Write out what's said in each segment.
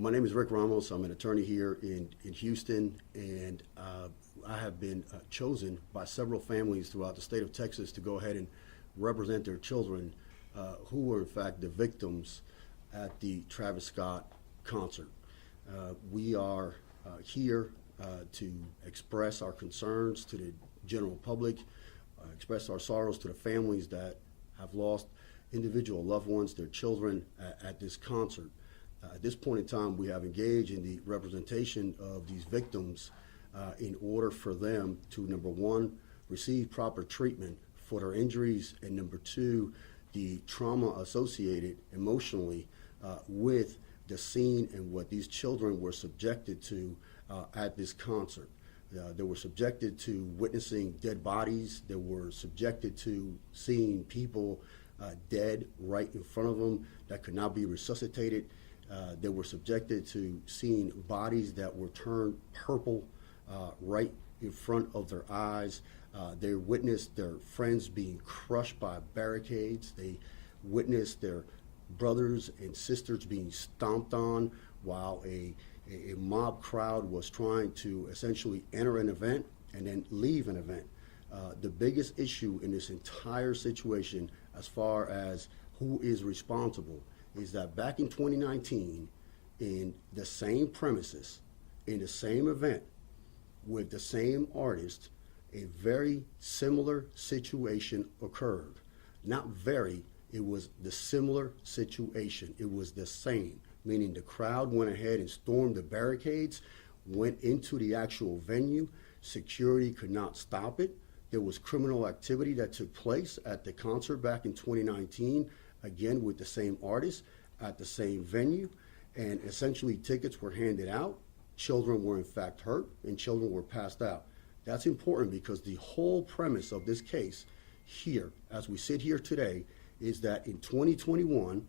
My name is Rick Ramos. I'm an attorney here in Houston, and I have been chosen by several families throughout the state of Texas to go ahead and represent their children who were in fact the victims at the Travis Scott concert. We are here to express our concerns to the general public, express our sorrows to the families that have lost individual loved ones, their children, at this concert. At this point in time, we have engaged in the representation of these victims in order for them to, number one, receive proper treatment for their injuries, and number two, the trauma associated emotionally with the scene and what these children were subjected to at this concert. They were subjected to witnessing dead bodies. They were subjected to seeing people dead right in front of them that could not be resuscitated. They were subjected to seeing bodies that were turned purple right in front of their eyes. They witnessed their friends being crushed by barricades. They witnessed their brothers and sisters being stomped on while a mob crowd was trying to essentially enter an event and then leave an event. The biggest issue in this entire situation, as far as who is responsible, is that back in 2019, in the same premises, in the same event, with the same artist, a very similar situation occurred. Not very, it was the similar situation. It was the same, meaning the crowd went ahead and stormed the barricades, went into the actual venue. Security could not stop it. There was criminal activity that took place at the concert back in 2019, again with the same artist at the same venue, and essentially tickets were handed out. Children were in fact hurt, and children were passed out. That's important because the whole premise of this case here, as we sit here today, is that in 2021,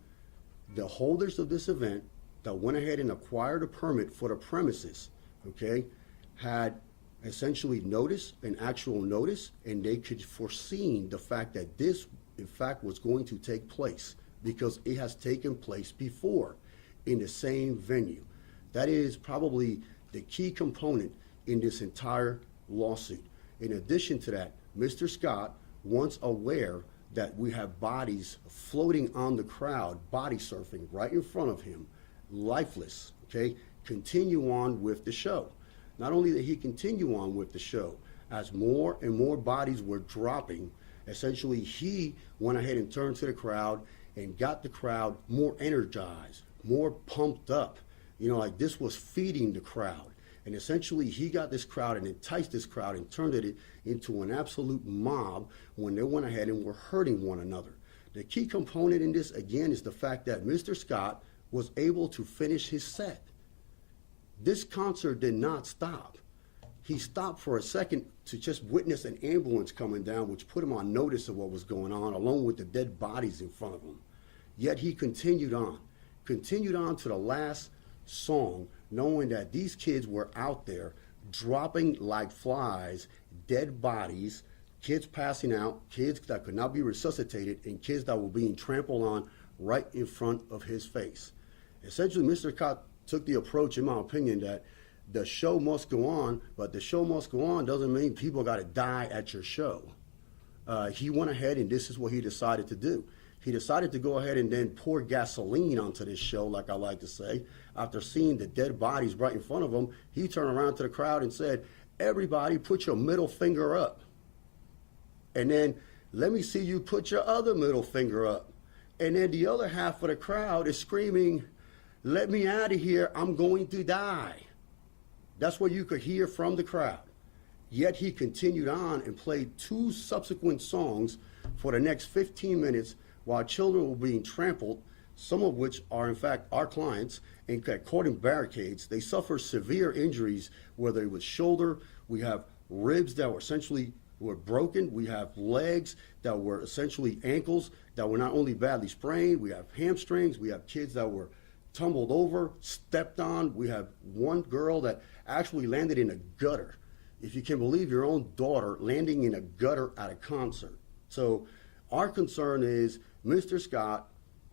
the holders of this event that went ahead and acquired a permit for the premises, okay, had essentially notice, an actual notice, and they could foreseen the fact that this, in fact, was going to take place because it has taken place before in the same venue. That is probably the key component in this entire lawsuit. In addition to that, Mr. Scott, once aware that we have bodies floating on the crowd, body surfing right in front of him, lifeless, okay, continue on with the show. Not only did he continue on with the show, as more and more bodies were dropping, essentially he went ahead and turned to the crowd and got the crowd more energized, more pumped up. You know, like this was feeding the crowd. And essentially he got this crowd and enticed this crowd and turned it into an absolute mob when they went ahead and were hurting one another. The key component in this, again, is the fact that Mr. Scott was able to finish his set. This concert did not stop. He stopped for a second to just witness an ambulance coming down, which put him on notice of what was going on, along with the dead bodies in front of him. Yet he continued on to the last song, knowing that these kids were out there dropping like flies, dead bodies, kids passing out, kids that could not be resuscitated, and kids that were being trampled on right in front of his face. Essentially, Mr. Scott took the approach, in my opinion, that the show must go on, but the show must go on doesn't mean people got to die at your show. He went ahead and this is what he decided to do. He decided to go ahead and then pour gasoline onto this show, like I like to say. After seeing the dead bodies right in front of him, he turned around to the crowd and said, "Everybody put your middle finger up. And then let me see you put your other middle finger up." And then the other half of the crowd is screaming, "Let me out of here, I'm going to die." That's what you could hear from the crowd. Yet he continued on and played two subsequent songs for the next 15 minutes while children were being trampled, some of which are in fact our clients, and caught in barricades. They suffer severe injuries, whether it was shoulder, we have ribs that were essentially broken, we have legs that were essentially ankles that were not only badly sprained, we have hamstrings, we have kids that were tumbled over, stepped on. We have one girl that actually landed in a gutter. If you can believe, your own daughter landing in a gutter at a concert. So our concern is Mr. Scott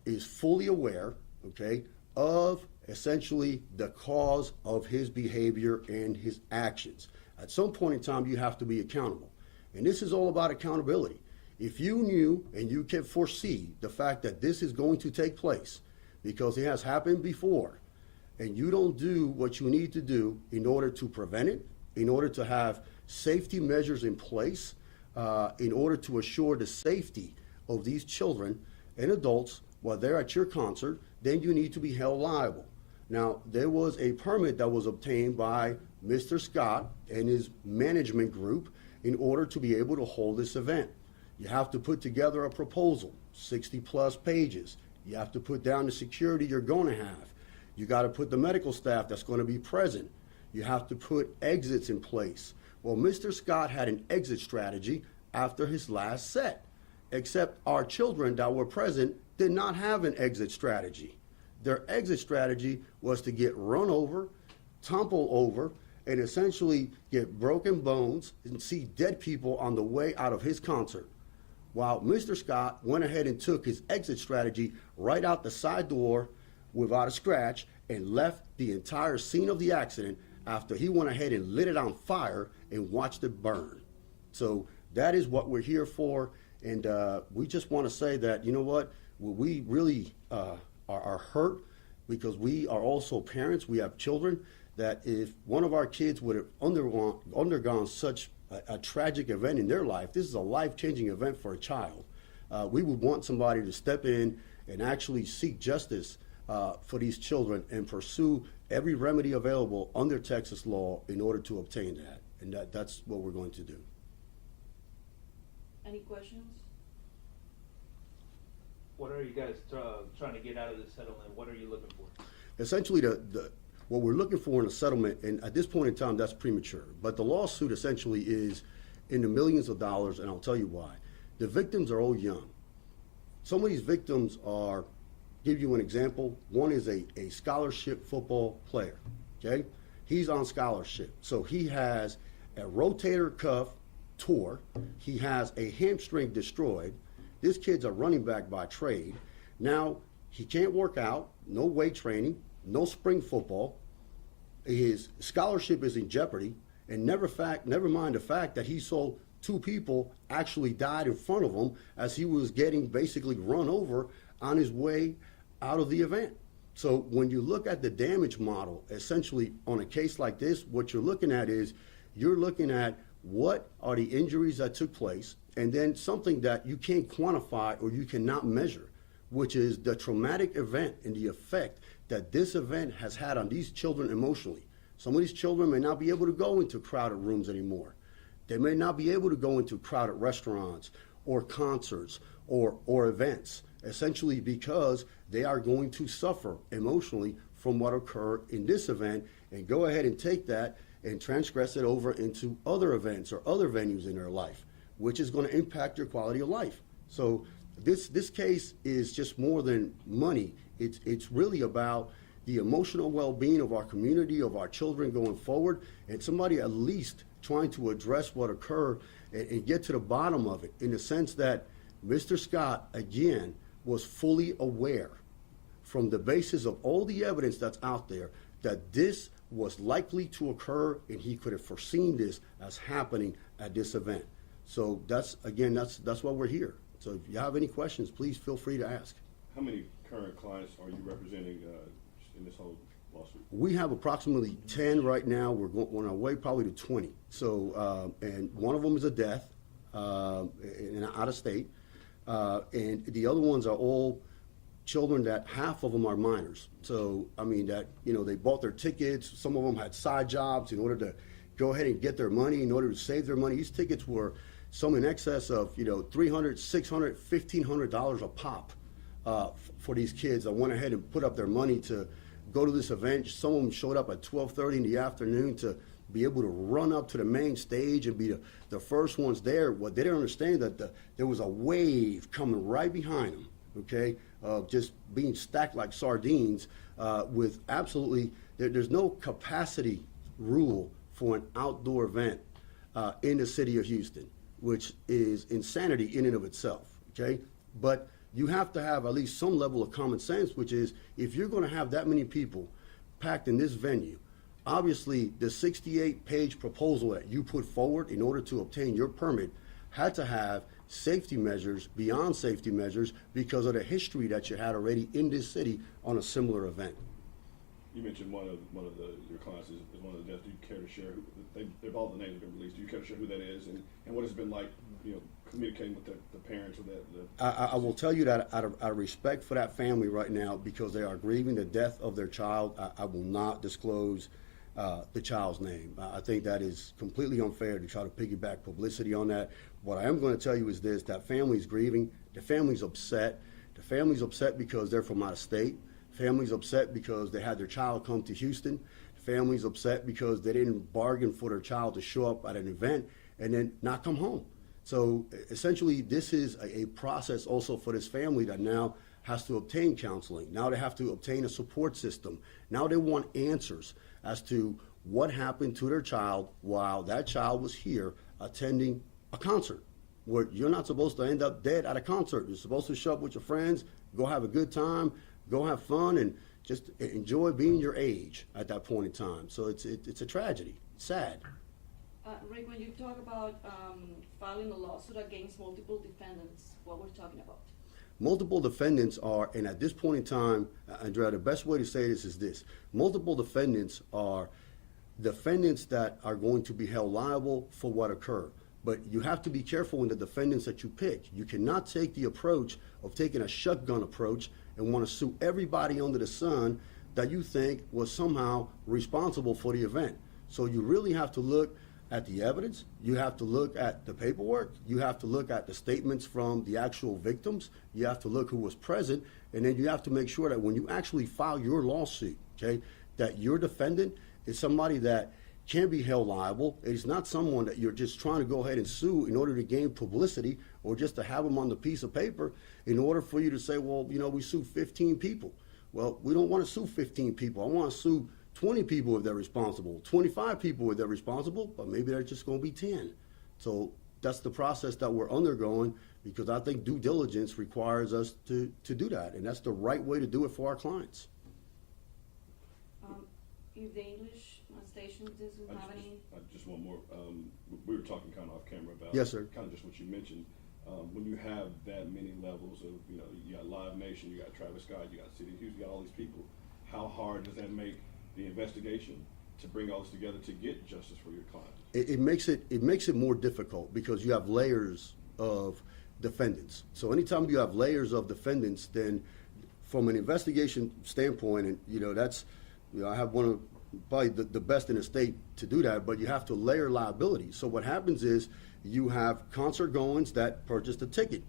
is fully aware, okay, of essentially the cause of his behavior and his actions. At some point in time, you have to be accountable. And this is all about accountability. If you knew and you can foresee the fact that this is going to take place, because it has happened before, and you don't do what you need to do in order to prevent it, in order to have safety measures in place, in order to assure the safety of these children and adults while they're at your concert, then you need to be held liable. Now, there was a permit that was obtained by Mr. Scott and his management group in order to be able to hold this event. You have to put together a proposal, 60 plus pages. You have to put down the security you're going to have. You got to put the medical staff that's going to be present. You have to put exits in place. Well, Mr. Scott had an exit strategy after his last set, except our children that were present did not have an exit strategy. Their exit strategy was to get run over, tumble over, and essentially get broken bones and see dead people on the way out of his concert. While Mr. Scott went ahead and took his exit strategy right out the side door without a scratch and left the entire scene of the accident after he went ahead and lit it on fire and watched it burn. So that is what we're here for. And we just want to say that, you know what, we really are hurt because we are also parents. We have children that if one of our kids would have undergone such a tragic event in their life, this is a life-changing event for a child. We would want somebody to step in and actually seek justice for these children and pursue every remedy available under Texas law in order to obtain that. And that's what we're going to do. Any questions? What are you guys trying to get out of this settlement? What are you looking for? Essentially, what we're looking for in a settlement, and at this point in time, that's premature, but the lawsuit essentially is in the millions of dollars, and I'll tell you why. The victims are all young. Some of these victims are, give you an example, one is a scholarship football player, okay? He's on scholarship, so he has a rotator cuff tore, he has a hamstring destroyed. This kid's a running back by trade. Now, he can't work out, no weight training, no spring football. His scholarship is in jeopardy, and never mind the fact that he saw two people actually died in front of him as he was getting basically run over on his way out of the event. So when you look at the damage model, essentially on a case like this, what you're looking at is you're looking at what are the injuries that took place, and then something that you can't quantify or you cannot measure, which is the traumatic event and the effect that this event has had on these children emotionally. Some of these children may not be able to go into crowded rooms anymore. They may not be able to go into crowded restaurants or concerts or events, essentially because they are going to suffer emotionally from what occurred in this event and go ahead and take that and transgress it over into other events or other venues in their life, which is going to impact your quality of life. So this case is just more than money. It's really about the emotional well-being of our community, of our children going forward, and somebody at least trying to address what occurred and get to the bottom of it, in the sense that Mr. Scott, again, was fully aware from the basis of all the evidence that's out there that this was likely to occur, and he could have foreseen this as happening at this event. So that's why we're here. So if you have any questions, please feel free to ask. How many current clients are you representing in this whole lawsuit? We have approximately 10 right now. We're on our way probably to 20. So, and one of them is a death and out of state. And the other ones are all children that half of them are minors. So, I mean, that, you know, they bought their tickets. Some of them had side jobs in order to go ahead and get their money, in order to save their money. These tickets were some in excess of, you know, $300, $600, $1,500 a pop for these kids that went ahead and put up their money to go to this event. Some of them showed up at 12:30 in the afternoon to be able to run up to the main stage and be the first ones there. What they didn't understand that there was a wave coming right behind them, okay, just being stacked like sardines with absolutely, there's no capacity rule for an outdoor event in the city of Houston, which is insanity in and of itself, okay? But you have to have at least some level of common sense, which is if you're going to have that many people packed in this venue, obviously the 68-page proposal that you put forward in order to obtain your permit had to have safety measures beyond safety measures because of the history that you had already in this city on a similar event. You mentioned one of your clients is one of the deaths. Do you care to share they've all the names have been released? Do you care to share who that is and what it's been like, communicating with the parents or I will tell you that out of respect for that family right now, because they are grieving the death of their child, I will not disclose the child's name. I think that is completely unfair to try to piggyback publicity on that. What I am going to tell you is this: that family's grieving. The family's upset. The family's upset because they're from out of state. The family's upset because they had their child come to Houston. The family's upset because they didn't bargain for their child to show up at an event and then not come home. So essentially, this is a process also for this family that now has to obtain counseling. Now they have to obtain a support system. Now they want answers as to what happened to their child while that child was here attending a concert, where you're not supposed to end up dead at a concert. You're supposed to show up with your friends, go have a good time, go have fun, and just enjoy being your age at that point in time. So it's a tragedy. It's sad. Rick, when you talk about filing a lawsuit against multiple defendants, what we're talking about? Multiple defendants are, and at this point in time, Andrea, the best way to say this is this: multiple defendants are defendants that are going to be held liable for what occurred. But you have to be careful in the defendants that you pick. You cannot take the approach of taking a shotgun approach and want to sue everybody under the sun that you think was somehow responsible for the event. So you really have to look at the evidence. You have to look at the paperwork. You have to look at the statements from the actual victims. You have to look who was present. And then you have to make sure that when you actually file your lawsuit, okay, that your defendant is somebody that can be held liable. It is not someone that you're just trying to go ahead and sue in order to gain publicity or just to have them on the piece of paper in order for you to say, well, we sued 15 people. Well, we don't want to sue 15 people. I want to sue 20 people if they're responsible, 25 people if they're responsible, but maybe they're just going to be 10. So that's the process that we're undergoing, because I think due diligence requires us to do that, and that's the right way to do it for our clients. If the English station doesn't have any... Just one more. We were talking kind of off camera about Yes, sir. kind of just what you mentioned. When you have that many levels of, you got Live Nation, you got Travis Scott, you got City of Houston, you got all these people, how hard does that make the investigation to bring all this together to get justice for your client? It makes it more difficult because you have layers of defendants. So anytime you have layers of defendants, then from an investigation standpoint, and that's, I have one of probably the best in the state to do that, but you have to layer liability. So what happens is you have concert goings that purchased a ticket.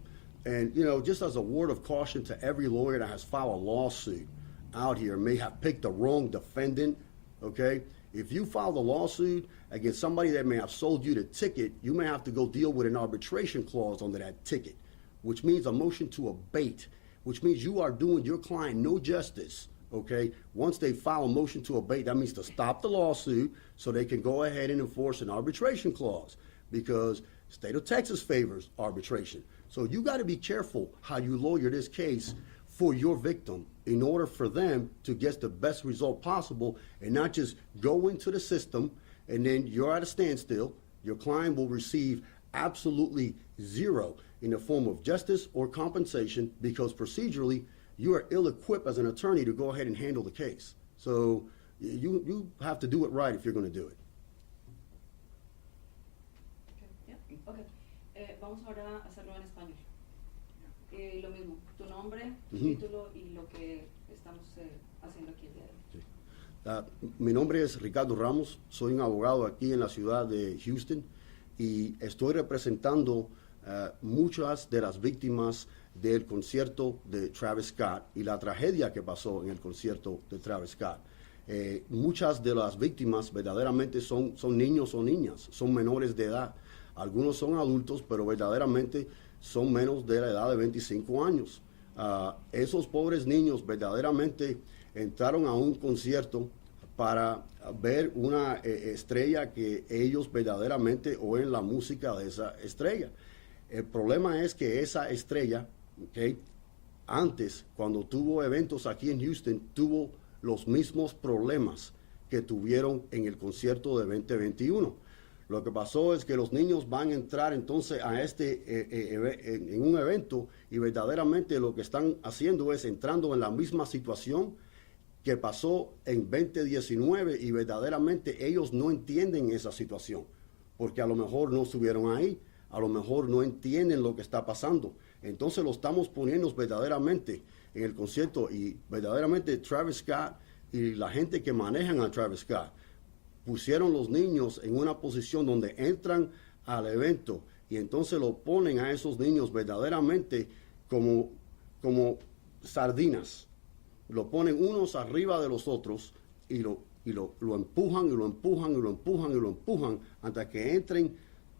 And, just as a word of caution to every lawyer that has filed a lawsuit out here, may have picked the wrong defendant, okay? If you filed a lawsuit against somebody that may have sold you the ticket, you may have to go deal with an arbitration clause under that ticket, which means a motion to abate, which means you are doing your client no justice, okay? Once they file a motion to abate, that means to stop the lawsuit so they can go ahead and enforce an arbitration clause, because state of Texas favors arbitration. So you got to be careful how you lawyer this case for your victim in order for them to get the best result possible, and not just go into the system and then you're at a standstill. Your client will receive absolutely zero in the form of justice or compensation, because procedurally you are ill-equipped as an attorney to go ahead and handle the case. So you have to do it right if you're going to do it. Okay. Vamos ahora a hacerlo en español. Lo mismo, tu nombre, tu Ujú. título y lo que estamos haciendo aquí el día de hoy. Mi nombre es Ricardo Ramos, soy un abogado aquí en la ciudad de Houston y estoy representando muchas de las víctimas del concierto de Travis Scott y la tragedia que pasó en el concierto de Travis Scott. Muchas de las víctimas verdaderamente son niños o niñas, son menores de edad. Algunos son adultos, pero verdaderamente son menos de la edad de 25 años. Esos pobres niños verdaderamente entraron a un concierto para ver una estrella que ellos verdaderamente oyen la música de esa estrella. El problema es que esa estrella, okay, antes, cuando tuvo eventos aquí en Houston, tuvo los mismos problemas que tuvieron en el concierto de 2021. Lo que pasó es que los niños van a entrar entonces a en un evento y verdaderamente lo que están haciendo es entrando en la misma situación que pasó en 2019 y verdaderamente ellos no entienden esa situación porque a lo mejor no estuvieron ahí, a lo mejor no entienden lo que está pasando. Entonces lo estamos poniendo verdaderamente en el concierto y verdaderamente Travis Scott y la gente que manejan a Travis Scott pusieron los niños en una posición donde entran al evento y entonces lo ponen a esos niños verdaderamente como sardinas. Lo ponen unos arriba de los otros y lo empujan y lo empujan y lo empujan y lo empujan hasta que entren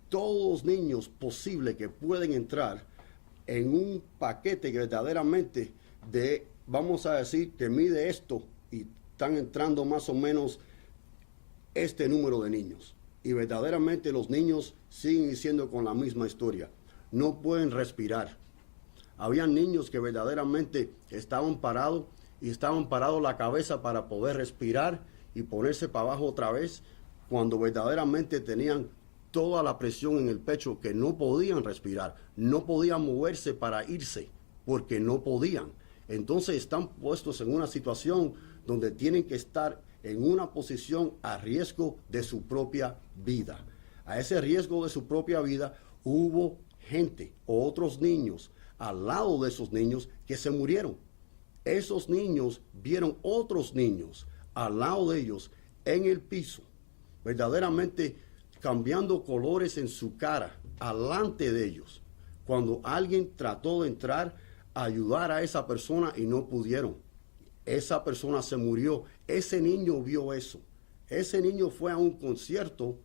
todos los niños posibles que pueden entrar en un paquete que verdaderamente vamos a decir que mide esto y están entrando más o menos este número de niños. Y verdaderamente los niños siguen diciendo con la misma historia. No pueden respirar. Habían niños que verdaderamente estaban parados la cabeza para poder respirar y ponerse para abajo otra vez cuando verdaderamente tenían toda la presión en el pecho que no podían respirar, no podían moverse para irse porque no podían. Entonces están puestos en una situación donde tienen que estar en una posición a riesgo de su propia vida. A ese riesgo de su propia vida hubo gente o otros niños al lado de esos niños que se murieron. Esos niños vieron otros niños al lado de ellos en el piso, verdaderamente cambiando colores en su cara, alante de ellos, cuando alguien trató de entrar a ayudar a esa persona y no pudieron. Esa persona se murió. Ese niño vio eso. Ese niño fue a un concierto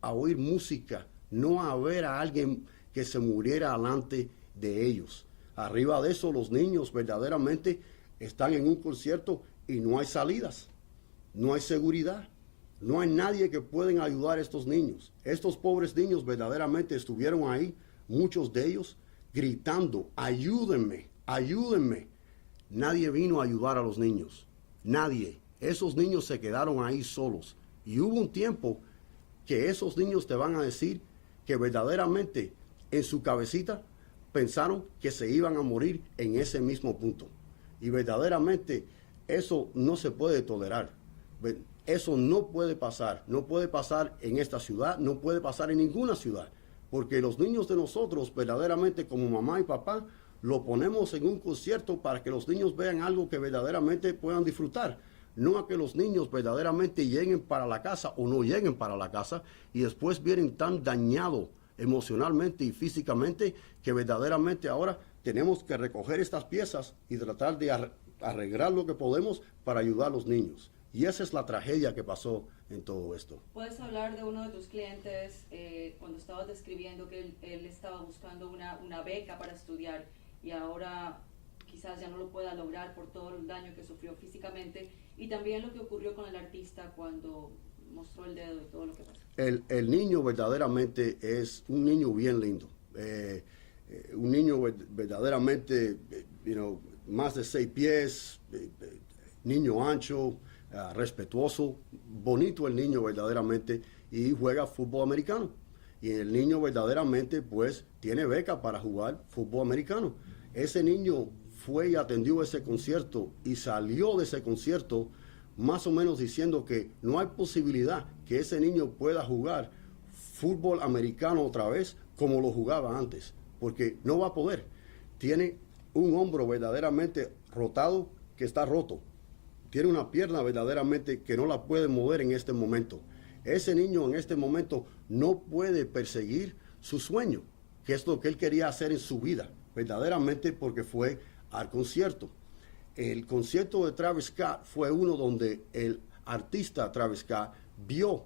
a oír música, no a ver a alguien que se muriera alante de ellos. Arriba de eso, los niños verdaderamente están en un concierto y no hay salidas, no hay seguridad, no hay nadie que pueda ayudar a estos niños. Estos pobres niños verdaderamente estuvieron ahí, muchos de ellos, gritando, ayúdenme, ayúdenme. Nadie vino a ayudar a los niños, nadie. Esos niños se quedaron ahí solos. Y hubo un tiempo que esos niños te van a decir que verdaderamente en su cabecita pensaron que se iban a morir en ese mismo punto. Y verdaderamente eso no se puede tolerar. Eso no puede pasar en esta ciudad, no puede pasar en ninguna ciudad, porque los niños de nosotros verdaderamente como mamá y papá lo ponemos en un concierto para que los niños vean algo que verdaderamente puedan disfrutar, no a que los niños verdaderamente lleguen para la casa o no lleguen para la casa y después vienen tan dañados emocionalmente y físicamente que verdaderamente ahora tenemos que recoger estas piezas y tratar de arreglar lo que podemos para ayudar a los niños. Y esa es la tragedia que pasó en todo esto. ¿Puedes hablar de uno de tus clientes cuando estabas describiendo que él estaba buscando una beca para estudiar y ahora quizás ya no lo pueda lograr por todo el daño que sufrió físicamente? Y también lo que ocurrió con el artista cuando mostró el dedo y todo lo que pasó. El niño verdaderamente es un niño bien lindo. Un niño verdaderamente, más de 6 pies, niño ancho, respetuoso, bonito el niño verdaderamente, y juega fútbol americano. Y el niño verdaderamente pues tiene beca para jugar fútbol americano. Ese niño fue y atendió ese concierto y salió de ese concierto más o menos diciendo que no hay posibilidad que ese niño pueda jugar fútbol americano otra vez como lo jugaba antes, porque no va a poder. Tiene un hombro verdaderamente rotado que está roto. Tiene una pierna verdaderamente que no la puede mover en este momento. Ese niño en este momento no puede perseguir su sueño, que es lo que él quería hacer en su vida, verdaderamente porque fue al concierto. El concierto de Travis Scott fue uno donde el artista Travis Scott vio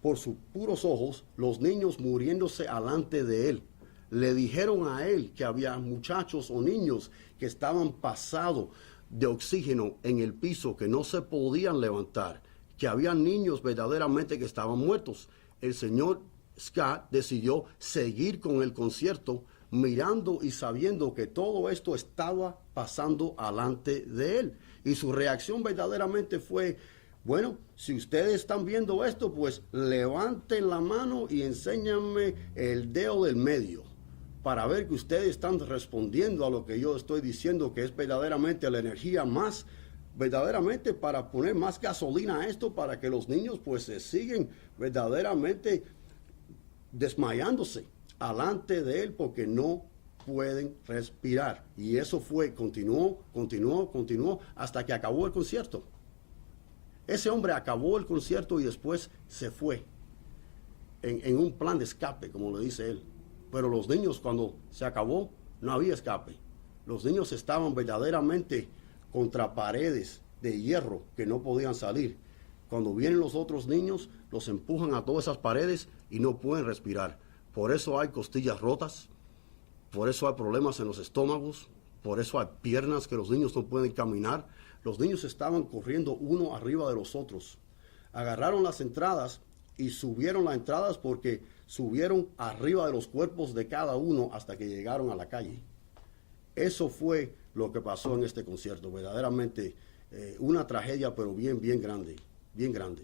por sus puros ojos los niños muriéndose alante de él. Le dijeron a él que había muchachos o niños que estaban pasados de oxígeno en el piso, que no se podían levantar, que había niños verdaderamente que estaban muertos. El señor Scott decidió seguir con el concierto mirando y sabiendo que todo esto estaba pasando alante de él. Y su reacción verdaderamente fue, bueno, si ustedes están viendo esto, pues levanten la mano y enséñenme el dedo del medio para ver que ustedes están respondiendo a lo que yo estoy diciendo, que es verdaderamente la energía más, verdaderamente para poner más gasolina a esto, para que los niños pues se siguen verdaderamente desmayándose alante de él porque no pueden respirar. Y eso fue, continuó hasta que acabó el concierto. Ese hombre acabó el concierto y después se fue en un plan de escape, como le dice él. Pero los niños, cuando se acabó, no había escape. Los niños estaban verdaderamente contra paredes de hierro que no podían salir. Cuando vienen los otros niños, los empujan a todas esas paredes y no pueden respirar. Por eso hay costillas rotas, por eso hay problemas en los estómagos, por eso hay piernas que los niños no pueden caminar. Los niños estaban corriendo uno arriba de los otros. Agarraron las entradas y subieron las entradas porque subieron arriba de los cuerpos de cada uno hasta que llegaron a la calle. Eso fue lo que pasó en este concierto. Verdaderamente una tragedia, pero bien grande, bien grande.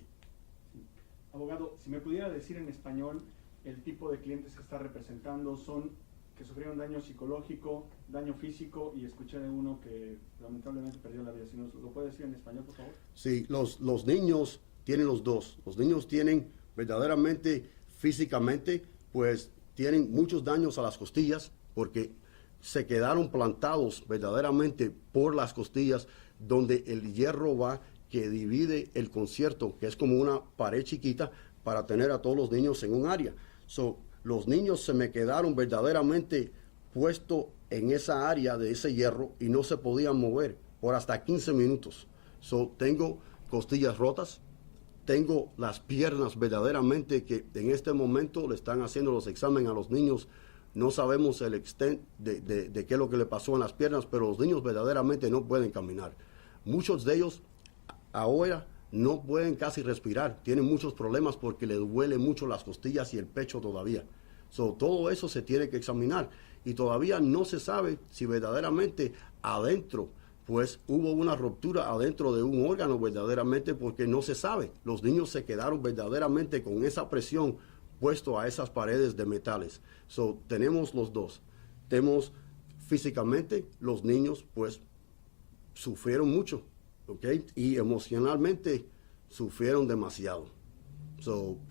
Abogado, si me pudiera decir en español el tipo de clientes que está representando, son que sufrieron daño psicológico, daño físico, y escuché de uno que lamentablemente perdió la vida. Si nos lo puede decir en español, por favor. Sí, los niños tienen los dos. Los niños tienen verdaderamente, físicamente, pues tienen muchos daños a las costillas porque se quedaron plantados verdaderamente por las costillas, donde el hierro va que divide el concierto, que es como una pared chiquita para tener a todos los niños en un área. Los niños se me quedaron verdaderamente puestos en esa área de ese hierro y no se podían mover por hasta 15 minutos. Tengo costillas rotas, tengo las piernas verdaderamente que en este momento le están haciendo los exámenes a los niños. No sabemos el extent de qué es lo que le pasó en las piernas, pero los niños verdaderamente no pueden caminar. Muchos de ellos ahora no pueden casi respirar, tienen muchos problemas porque les duele mucho las costillas y el pecho todavía. Todo eso se tiene que examinar y todavía no se sabe si verdaderamente adentro pues hubo una ruptura adentro de un órgano verdaderamente, porque no se sabe. Los niños se quedaron verdaderamente con esa presión puesto a esas paredes de metales. Tenemos los dos. Tenemos físicamente, los niños pues sufrieron mucho, ¿ok? Y emocionalmente sufrieron demasiado.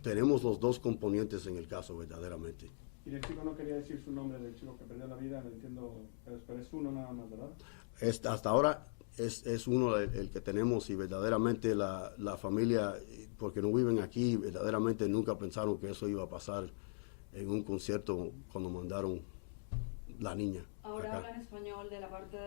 Tenemos los dos componentes en el caso verdaderamente. Y el chico no quería decir su nombre del chico que perdió la vida, lo entiendo, pero es uno nada más, ¿verdad? Hasta ahora es uno el que tenemos, y verdaderamente la familia, porque no viven aquí, verdaderamente nunca pensaron que eso iba a pasar en un concierto cuando mandaron la niña. Ahora acá. habla en español de la parte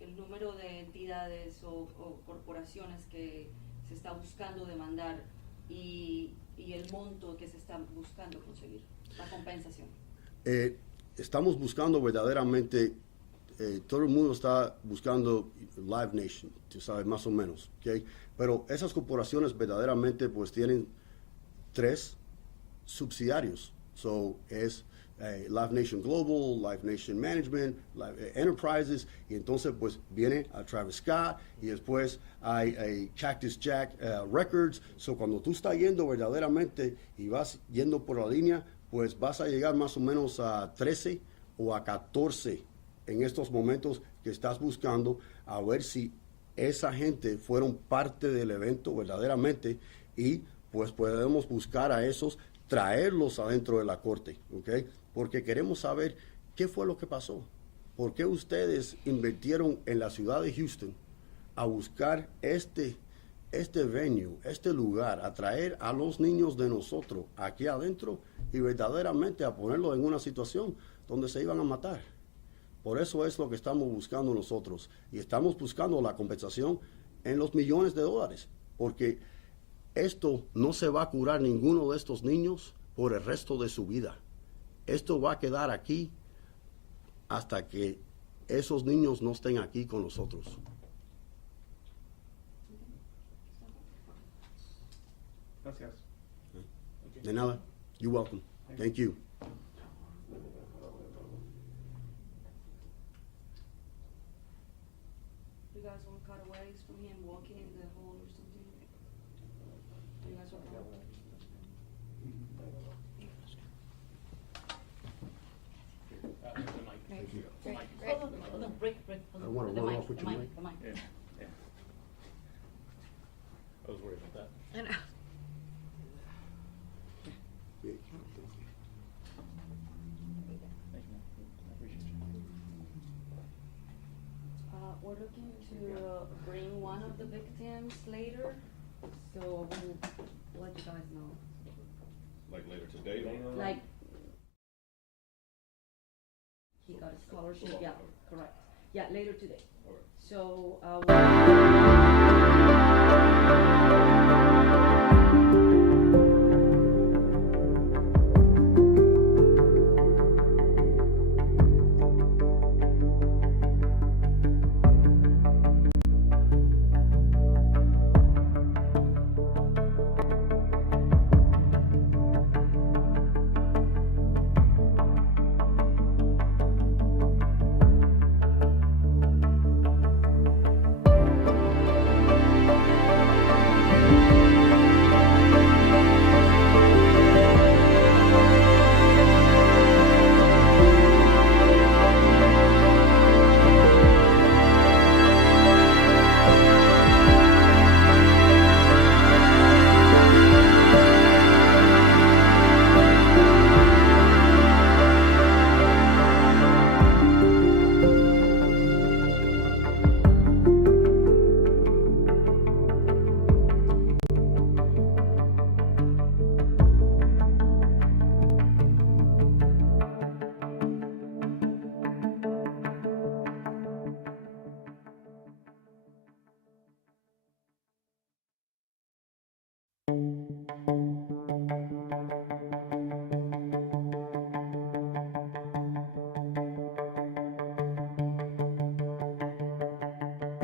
del número de entidades o corporaciones que se está buscando demandar y el monto que se está buscando conseguir, la compensación. Estamos buscando verdaderamente, todo el mundo está buscando Live Nation, tú sabes, más o menos, ¿okay? Pero esas corporaciones verdaderamente pues tienen 3 subsidiarios. Es Live Nation Global, Live Nation Management, Live Enterprises, y entonces pues viene a Travis Scott, y después hay Cactus Jack Records. Cuando tú estás yendo verdaderamente y vas yendo por la línea, pues vas a llegar más o menos a 13 o a 14 en estos momentos que estás buscando, a ver si esa gente fueron parte del evento verdaderamente, y pues podemos buscar a esos, traerlos adentro de la corte, ¿ok? Porque queremos saber qué fue lo que pasó. ¿Por qué ustedes invirtieron en la ciudad de Houston a buscar este venue, este lugar, a traer a los niños de nosotros aquí adentro y verdaderamente a ponerlos en una situación donde se iban a matar? Por eso es lo que estamos buscando nosotros, y estamos buscando la compensación en los millones de dólares, porque esto no se va a curar ninguno de estos niños por el resto de su vida. Esto va a quedar aquí hasta que esos niños no estén aquí con nosotros. Gracias. De nada. You're welcome. Thank you. guys want to cut away from him walking in the hall or something? Do you guys want to? Hold on, break. I don't wanna The run mic, off with the your mic, mic. the mic. Yeah. I was worried about that. I know. Yeah. Thank you, man. I appreciate you. We're looking to bring one of the victims later, so we'll let you guys know. Like later today or? Like, he got a scholarship, yeah, correct. Yeah, later today. All right. So,